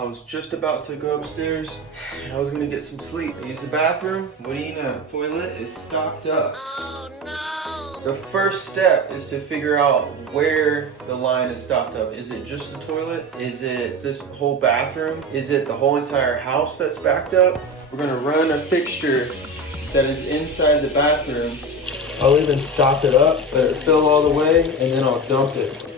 I was just about to go upstairs. I was gonna get some sleep. I used the bathroom. What do you know? Toilet is stocked up. Oh no! The first step is to figure out where the line is stocked up. Is it just the toilet? Is it this whole bathroom? Is it the whole entire house that's backed up? We're gonna run a fixture that is inside the bathroom. I'll even stop it up, let it fill all the way, and then I'll dump it.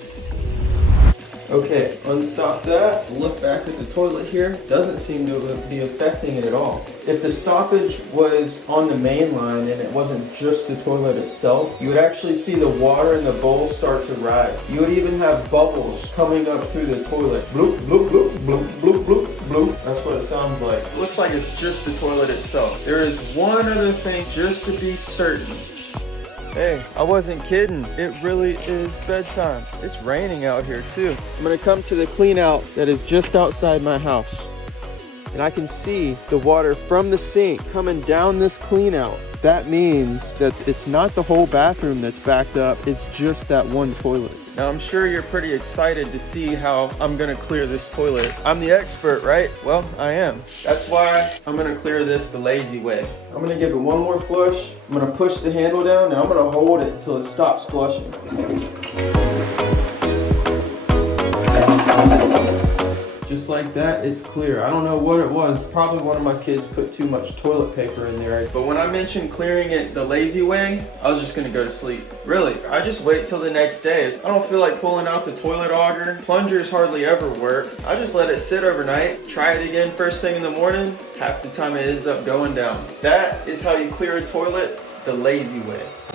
Okay, unstop that. Look back at the toilet here. Doesn't seem to be affecting it at all. If the stoppage was on the main line and it wasn't just the toilet itself, you would actually see the water in the bowl start to rise. You would even have bubbles coming up through the toilet. Bloop, bloop, bloop, bloop, bloop, bloop, bloop. That's what it sounds like. It looks like it's just the toilet itself. There is one other thing just to be certain. Hey, I wasn't kidding. It really is bedtime. It's raining out here too. I'm gonna come to the clean out that is just outside my house. And I can see the water from the sink coming down this clean out. That means that it's not the whole bathroom that's backed up, it's just that one toilet. Now I'm sure you're pretty excited to see how I'm gonna clear this toilet. I'm the expert, right? Well, I am. That's why I'm gonna clear this the lazy way. I'm gonna give it one more flush. I'm gonna push the handle down. Now I'm gonna hold it until it stops flushing. Just like that, it's clear. I don't know what it was. Probably one of my kids put too much toilet paper in there. But when I mentioned clearing it the lazy way, I was just gonna go to sleep. Really, I just wait till the next day. I don't feel like pulling out the toilet auger. Plungers hardly ever work. I just let it sit overnight, try it again first thing in the morning. Half the time it ends up going down. That is how you clear a toilet the lazy way.